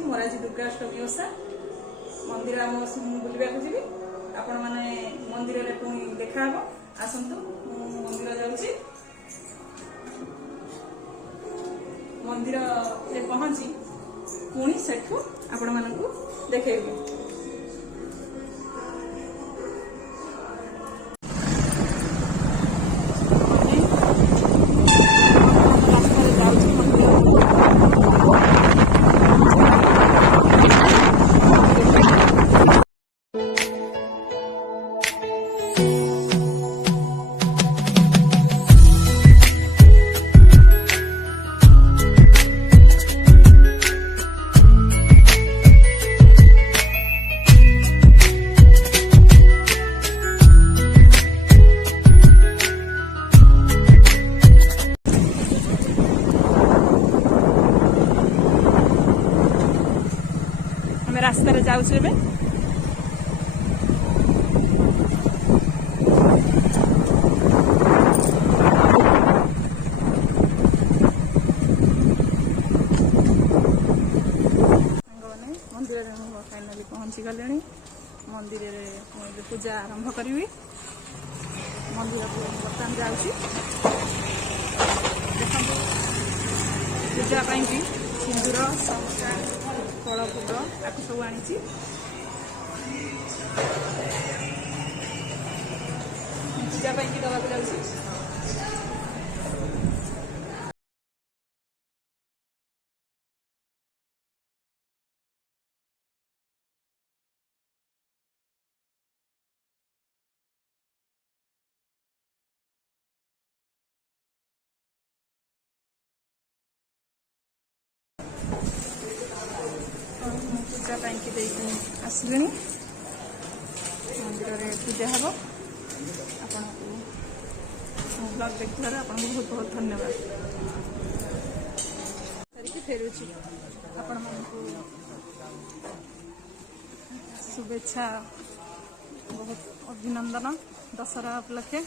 ଅଛି ମୋର ଆଜି ଦୁର୍ଗାଷ୍ଟମୀ ଓଷା मंदिर बुलवाक जी आपण मैंने मंदिर में पुणी देखा आसतु मंदिर जाऊँगी मंदिर पहुँची पुणी सेठू आपण मानू देखेबी। रास्ता रे जाऊँ एवं मंदिर फाइनाली पहुंची गले मंदिर पूजा आरंभ करी मंदिर को बर्तमान जाऊँगी पूजा पाई सिंदूर फल फूल आपको सब आनी पूजा पाई दवा जाऊँगी। पूजा पाई आसले मंदिर में पूजा हम आपन ब्लॉग देखिए आपको बहुत बहुत धन्यवाद करके फेरुची आपण शुभेच्छा बहुत अभिनंदन दशहरा उपलक्षे।